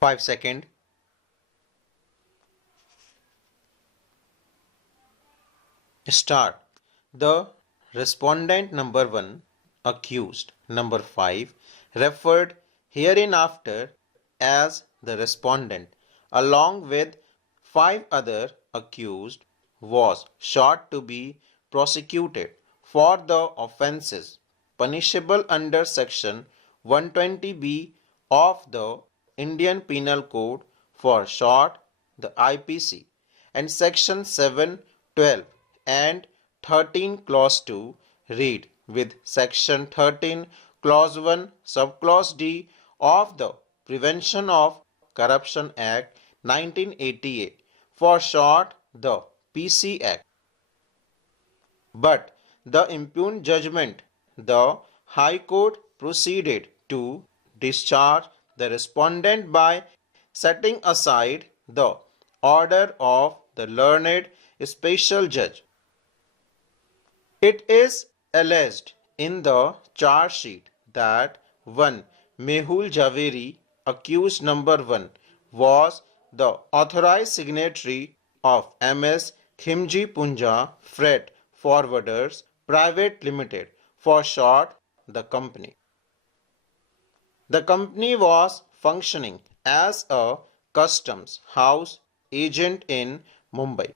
5 seconds. Start. The respondent number 1, accused number 5, referred hereinafter as the respondent, along with 5 other accused, was sought to be prosecuted for the offences punishable under section 120B of the Indian Penal Code, for short the IPC, and section 712 and 13 clause 2 read with section 13 clause 1 subclause D of the Prevention of Corruption Act 1988, for short the PC Act. But the impugned judgment, the High Court proceeded to discharge the respondent by setting aside the order of the learned special judge. It is alleged in the charge sheet that one Mehul Javeri, accused number 1, was the authorized signatory of MS Khimji Punja Freight Forwarders Private Limited, for short the company. The company was functioning as a customs house agent in Mumbai,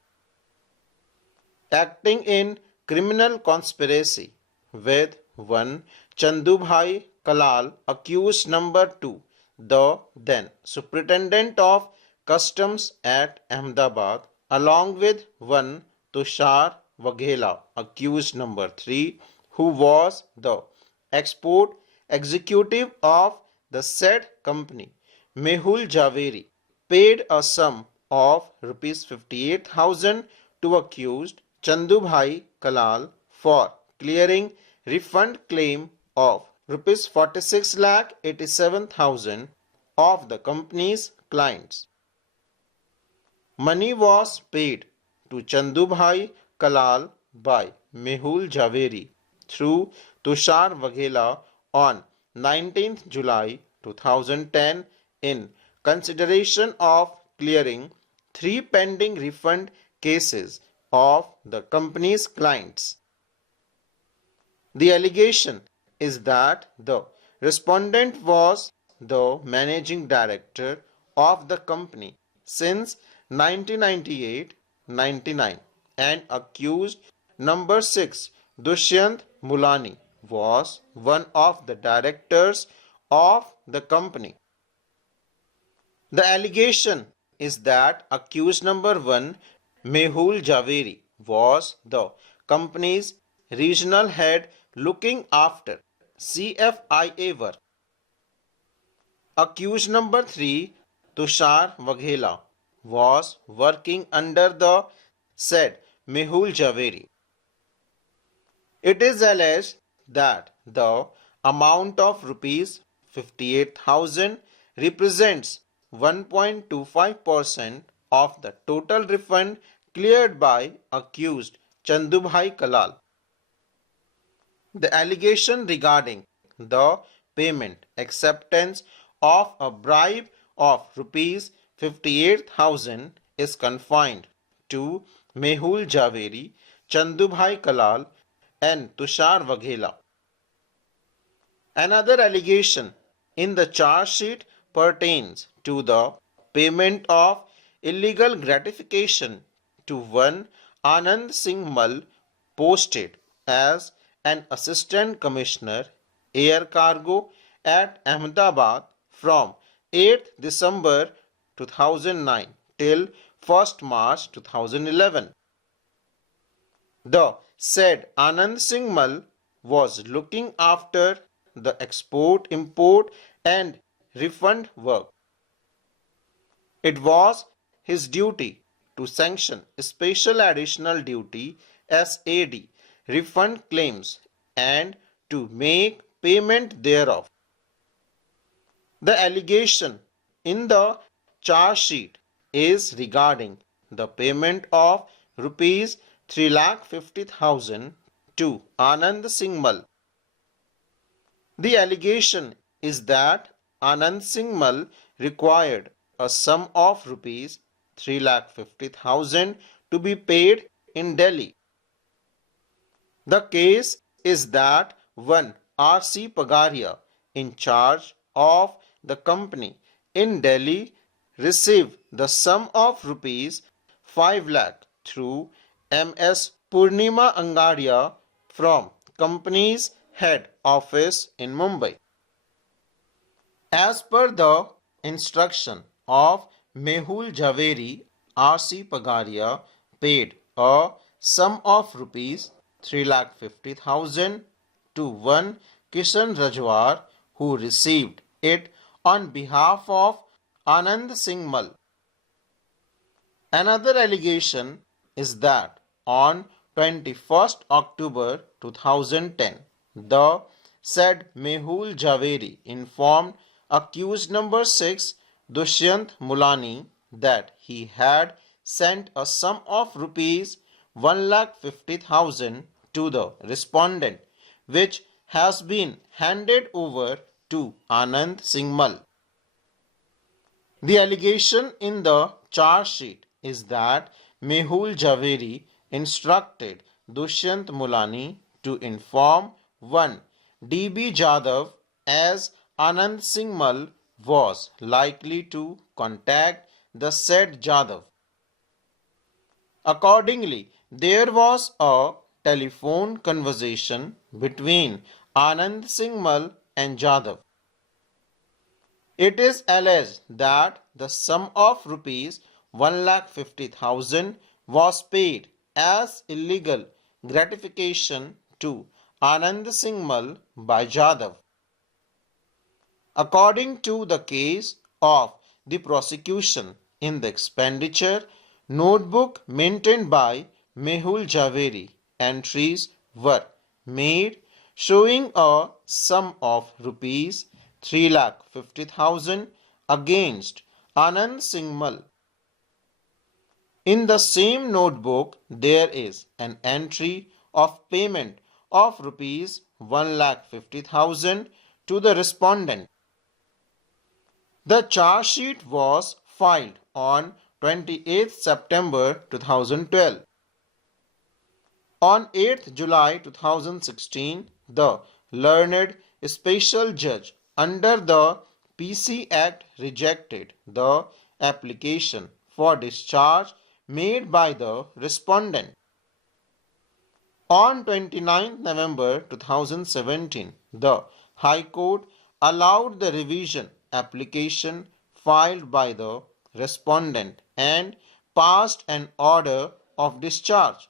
acting in criminal conspiracy with one Chandubhai Kalal, accused number 2, the then superintendent of customs at Ahmedabad, along with one Tushar Waghela, accused number 3, who was the export executive of the said company. Mehul Javeri paid a sum of rupees 58,000 to accused Chandubhai Kalal for clearing refund claim of rupees 46,87,000 of the company's clients. Money was paid to Chandubhai Kalal by Mehul Javeri through Tushar Waghela on 19th July 2010 in consideration of clearing 3 pending refund cases of the company's clients. The allegation is that the respondent was the managing director of the company since 1998-99 and accused number 6 Dushyant Mulani was one of the directors of the company. The allegation is that accused number 1 Mehul Javeri was the company's regional head looking after CFIA work. Accused number 3 Tushar Waghela was working under the said Mehul Javeri. It is alleged that the amount of rupees 58,000 represents 1.25% of the total refund cleared by accused Chandubhai Kalal. The allegation regarding the payment acceptance of a bribe of rupees 58,000 is confined to Mehul Javeri, Chandubhai Kalal and Tushar Waghela. Another allegation in the charge sheet pertains to the payment of illegal gratification to one Anand Singh Mal, posted as an assistant commissioner air cargo at Ahmedabad from 8th December 2009 till 1st March 2011. The said Anand Singh Mal was looking after the export, import and refund work. It was his duty to sanction special additional duty SAD refund claims and to make payment thereof. The allegation in the charge sheet is regarding the payment of rupees 3,50,000 to Anand Singh Mal. The allegation is that Anand Singh Mal required a sum of rupees 3,50,000 to be paid in Delhi. The case is that one R.C. Pagaria, in charge of the company in Delhi, received the sum of rupees 5 lakh through M.S. Purnima Angadia from company's head office in Mumbai. As per the instruction of Mehul Javeri, R.C. Pagaria paid a sum of rupees 3,50,000 to one Kishan Rajwar, who received it on behalf of Anand Singh Mal. Another allegation is that on 21st October 2010, the said Mehul Javeri informed accused number 6 Dushyant Mulani that he had sent a sum of rupees 1,50,000 to the respondent, which has been handed over to Anand Singh Mal. The allegation in the charge sheet is that Mehul Javeri instructed Dushyant Mulani to inform one D.B. Jadhav as Anand Singh Mal was likely to contact the said Jadhav. Accordingly, there was a telephone conversation between Anand Singh Mal and Jadhav. It is alleged that the sum of rupees 1,50,000 was paid as illegal gratification to Anand Singh Mal by Jadhav. According to the case of the prosecution in the expenditure notebook maintained by Mehul Javeri, entries were made showing a sum of rupees 3,50,000 against Anand Singh Mal. In the same notebook, there is an entry of payment of rupees 1,50,000 to the respondent. The charge sheet was filed on 28th September 2012. On 8th July 2016, the learned special judge under the PC Act rejected the application for discharge made by the respondent. On 29th November 2017, the High Court allowed the revision application filed by the respondent and passed an order of discharge.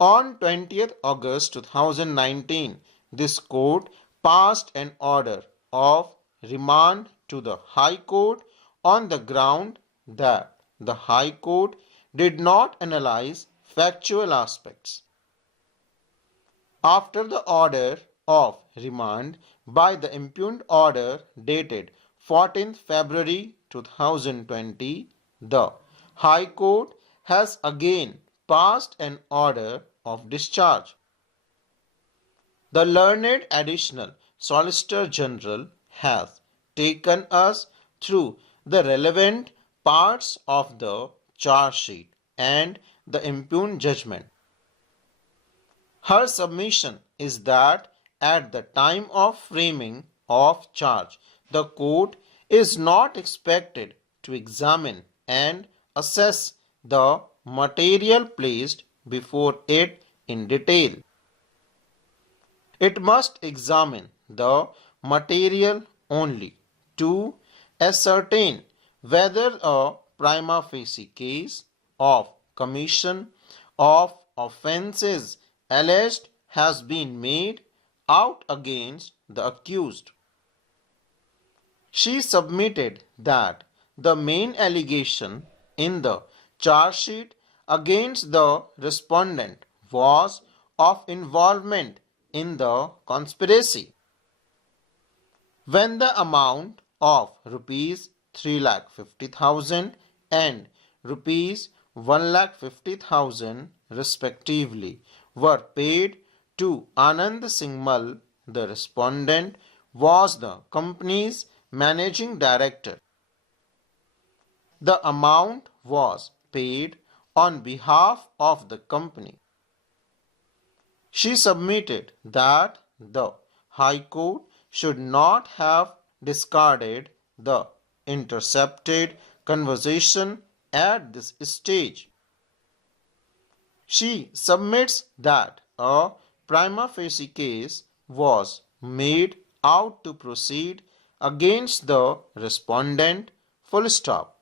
On 20th August 2019, this court passed an order of remand to the High Court on the ground that the High Court did not analyze factual aspects. After the order of remand by the impugned order dated 14th February 2020, the High Court has again passed an order of discharge. The learned additional Solicitor General has taken us through the relevant parts of the charge sheet and the impugned judgment. Her submission is that at the time of framing of charge, the court is not expected to examine and assess the material placed before it in detail. It must examine the material only to ascertain whether a prima facie case of commission of offences alleged has been made out against the accused. She submitted that the main allegation in the charge sheet against the respondent was of involvement in the conspiracy. When the amount of rupees 3,50,000 and rupees 1,50,000 respectively were paid to Anand Singh Mal, the respondent was the company's Managing Director. The amount was paid on behalf of the company. She submitted that the High Court should not have discarded the intercepted conversation at this stage. She submits that a prima facie case was made out to proceed against the respondent, full stop.